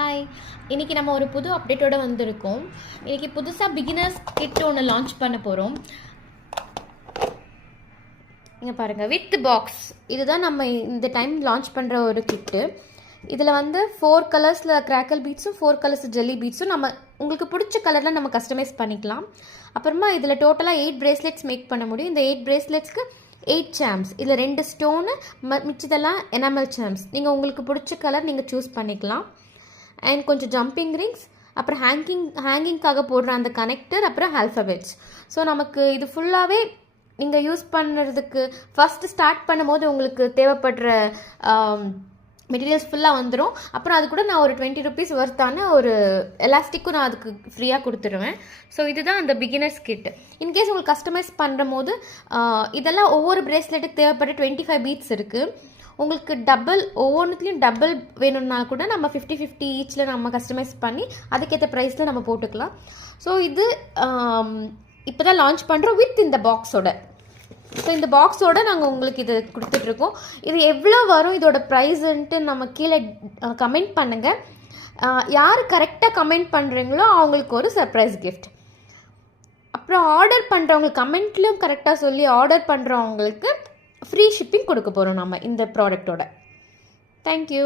Hi, இன்றைக்கி நம்ம ஒரு புது அப்டேட்டோடு வந்திருக்கோம். இன்றைக்கி புதுசாக பிகினர்ஸ் கிட் ஒன்று லான்ச் பண்ண போகிறோம். இங்கே பாருங்கள், வித் பாக்ஸ். இதுதான் நம்ம இந்த டைம் லான்ச் பண்ணுற ஒரு கிட்டு. இதில் வந்து 4 கலர்ஸில் கிராக்கல் பீட்ஸும் 4 கலர்ஸ் ஜெல்லி பீட்ஸும் நம்ம உங்களுக்கு பிடிச்ச கலரில் நம்ம கஸ்டமைஸ் பண்ணிக்கலாம். அப்புறமா இதில் டோட்டலாக 8 பிரேஸ்லெட்ஸ் மேக் பண்ண முடியும். இந்த 8 பிரேஸ்லெட்ஸ்க்கு 8 சாம்ஸ், இதில் 2 ஸ்டோனு, மிச்சதெல்லாம் எனாமல் சாம்ஸ். நீங்கள் உங்களுக்கு பிடிச்ச கலர் நீங்கள் சூஸ் பண்ணிக்கலாம். அண்ட் கொஞ்சம் ஜம்பிங் ரிங்ஸ், அப்புறம் ஹேங்கிங்காக போடுற அந்த கனெக்டர், அப்புறம் ஆல்ஃபபெட்ஸ். ஸோ நமக்கு இது ஃபுல்லாகவே நீங்கள் யூஸ் பண்ணுறதுக்கு ஃபஸ்ட்டு ஸ்டார்ட் பண்ணும்போது உங்களுக்கு தேவைப்படுற மெட்டீரியல்ஸ் ஃபுல்லாக வந்துடும். அப்புறம் அது கூட நான் ஒரு 20 rupees ஒர்த்தான ஒரு எலாஸ்டிக்கும் நான் அதுக்கு ஃப்ரீயாக கொடுத்துருவேன். ஸோ இதுதான் அந்த பிகினர்ஸ் கிட். இன்கேஸ் உங்களுக்கு கஸ்டமைஸ் பண்ணுற போது இதெல்லாம் ஒவ்வொரு பிரேஸ்லெட்டுக்கு தேவைப்பட்ட 25 பீட்ஸ் இருக்குது. உங்களுக்கு ஒவ்வொன்றுத்துலேயும் டபுள் வேணும்னா கூட நம்ம 50-50 ஈச்சில் நம்ம கஸ்டமைஸ் பண்ணி அதுக்கேற்ற ப்ரைஸில் நம்ம போட்டுக்கலாம். ஸோ இது இப்போ தான் லான்ச் பண்ணுறோம் வித் இந்த பாக்ஸோட. ஸோ இந்த பாக்ஸோடு நாங்கள் உங்களுக்கு இது கொடுத்துட்ருக்கோம். இது எவ்வளோ வரும், இதோட ப்ரைஸுன்ட்டு நம்ம கீழே கமெண்ட் பண்ணுங்கள். யார் கரெக்டாக கமெண்ட் பண்ணுறீங்களோ அவங்களுக்கு ஒரு சர்ப்ரைஸ் கிஃப்ட். அப்புறம் ஆர்டர் பண்ணுறவங்களுக்கு கமெண்ட்லேயும் கரெக்டாக சொல்லி ஆர்டர் பண்ணுறவங்களுக்கு ஃப்ரீ ஷிப்பிங் கொடுக்க போகிறோம் நம்ம இந்த ப்ராடக்டோட. தேங்க்யூ.